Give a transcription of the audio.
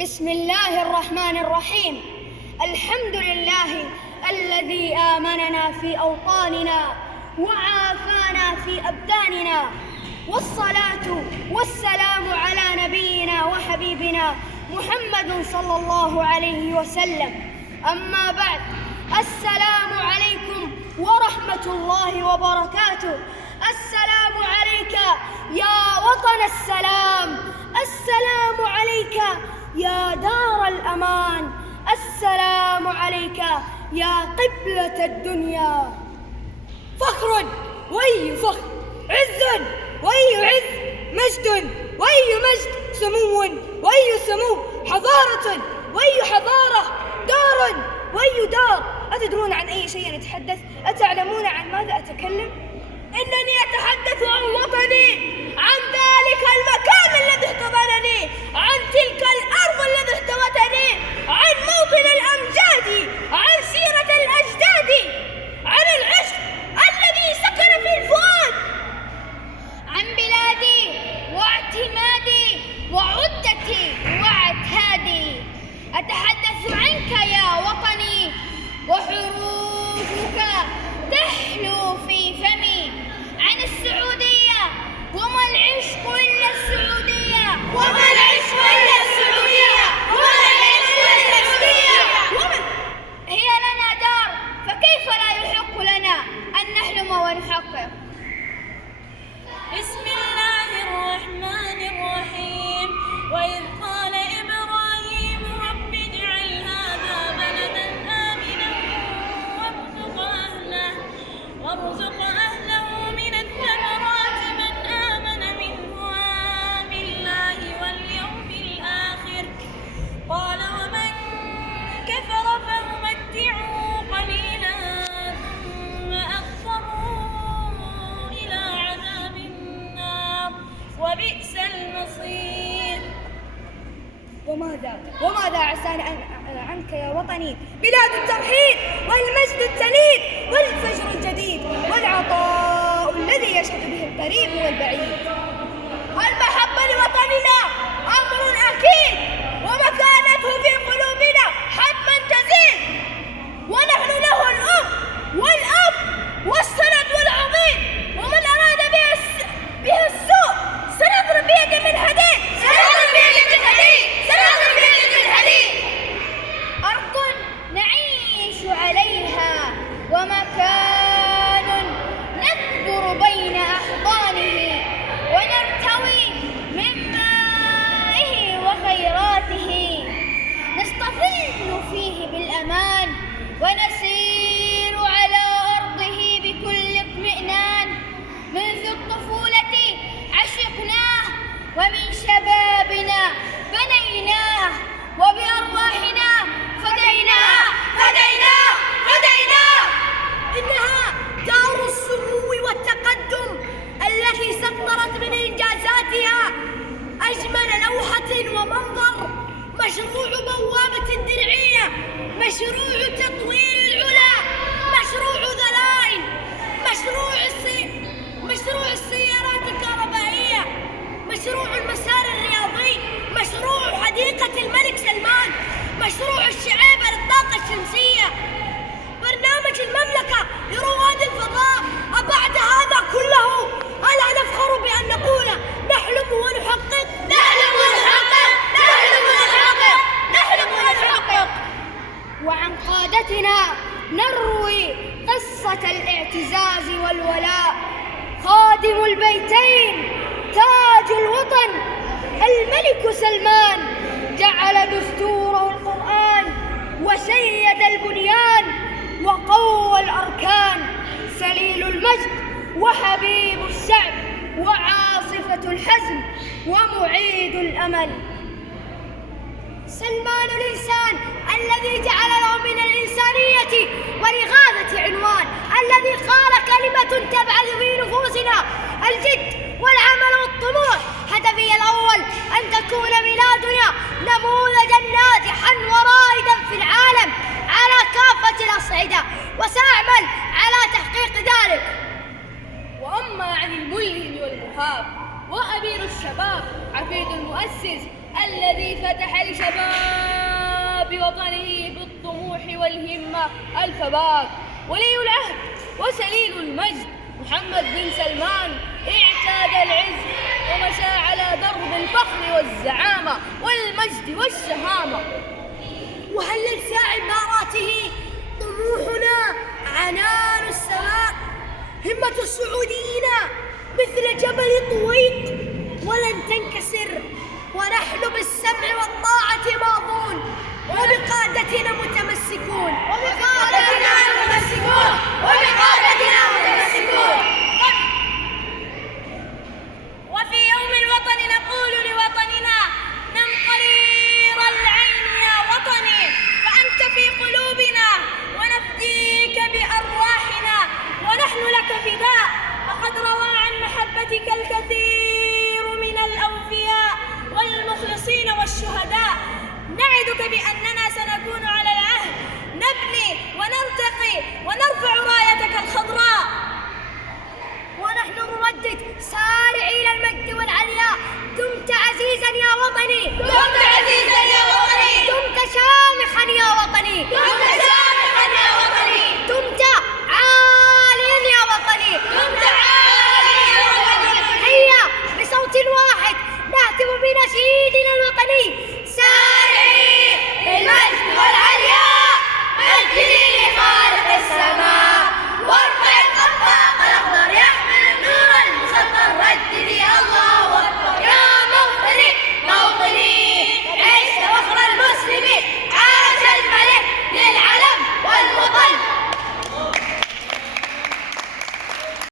بسم الله الرحمن الرحيم. الحمد لله الذي آمننا في أوطاننا وعافانا في أبداننا، والصلاة والسلام على نبينا وحبيبنا محمد صلى الله عليه وسلم. أما بعد، السلام عليكم ورحمة الله وبركاته. السلام عليك يا وطن السلام، السلام عليك يا دار الأمان، السلام عليك يا قبلة الدنيا. فخر وأي فخر، عز وأي عز، مجد وأي مجد، سمو وأي سمو، حضارة وأي حضارة، دار وأي دار. أتدرون عن أي شيء أتحدث؟ أتعلمون عن ماذا أتكلم؟ إنني أتحدث عن وطني، عن ذلك المكان الذي احتضنني، عن تلك الأرض التي احتوتني، عن موطن الأمجاد، عن سيرة الأجداد، عن العشق الذي سكن في الفؤاد، عن بلادي واعتمادي وعدتي واعتهادي. أتحدث عنك يا وطني، وحروفك تحلو في فمي، عن السعودية. وما العشق إلا السعودية، وما العشق إلا السعودية، وما العشق إلا السعودية. هي لنا دار، فكيف لا يحق لنا أن نحلم ونحقق؟ بسم الله الرحمن الرحيم. وإذ قال إبراهيم رب اجعل هذا بلدا آمنا وارزق أهله من الثمرات من آمن منهم بالله واليوم الآخر. قال ومن كفر فأمتعه قليلا ثم أضطره إلى عذاب النار وبئس المصير. وماذا عساني عنك يا وطني؟ بلاد التوحيد والمجد التليد والفجر الجديد والعطاء الذي يشهد به القريب والبعيد. المحبة لوطننا أمر أكيد، ومكانته في قلوبنا حتما تزيد، ونحن له الأم والأب والسند والعظيم. ومن أراد بها السوء سنضرب بيده من حديد، سنضرب بيده من حديد، سنضرب بيده من حديد. أرض نعيش عليها ومكان نكبر بين أحضانه، ونرتوي من مائه وخيراته، نستظل فيه بالأمان، ونسير على أرضه بكل اطمئنان. منذ الطفولة عشقناه، ومن شبابنا بنيناه، وبأرواحنا فديناه فديناه فديناه. إنها دار السمو والتقدم التي سطرت من إنجازاتها أجمل لوحة ومنظر، مشروع بوابة الدرعية، مشروع تطوير العلا، مشروع ذلاين، مشروع السيارات الكهربائية، مشروع المسار الرياضي، مشروع حديقة الملك سلمان، مشروع الشعيبة للطاقة الشمسية، برنامج المملكة لرواد الفضاء. أبعد هذا كله ألا نفخر بأن نقول نحلم ونحقق، نحلم ونحقق، نحلم ونحقق، نحلم ونحقق. وعن قادتنا نروي قصة الاعتزاز والولاء. خادم البيتين، تاج الوطن، الملك سلمان، جعل دستوره القرآن، وشيد البنيان، وقوى الأركان، سليل المجد وحبيب الشعب، وعاصفة الحزن ومعيد الأمل. سلمان الإنسان الذي جعل له من الإنسانية والإغاثة عنوان، الذي قال كلمة تبعث في نفوسنا الجد والعمل والطموح. هدفي الأول أن تكون بلادنا نموذجا ناجحا ورائدا في العالم على كافة الأصعدة، وسأعمل على تحقيق ذلك. وأما عن الملهم والمهاب وأمير الشباب عقيد المؤسس الذي فتح لشباب وطنه بالطموح والهمة ألف باب. ولي العهد وسليل المجد محمد بن سلمان اعتاد العز ومشى على درب الفخر والزعامة والمجد والشهامة. وهلل ساعي إماراته طموحنا عنان السماء، همة السعوديين مثل جبل طويق ولن تنكسر، ونحن بالسمع والطاعة ماضون وبقادتنا متمسكون. وفي يوم الوطن نقول لوطننا: نم قرير العين يا وطني، فأنت في قلوبنا ونفديك بأرواحنا، ونحن لك فداء، فقد روى عن محبتك الكثير من الأوفياء والمخلصين والشهداء. نعدك بأننا سنكون على العهد، نبني ونرتقي ونرفع رايتك الخضراء. ونحن نردد: سارعي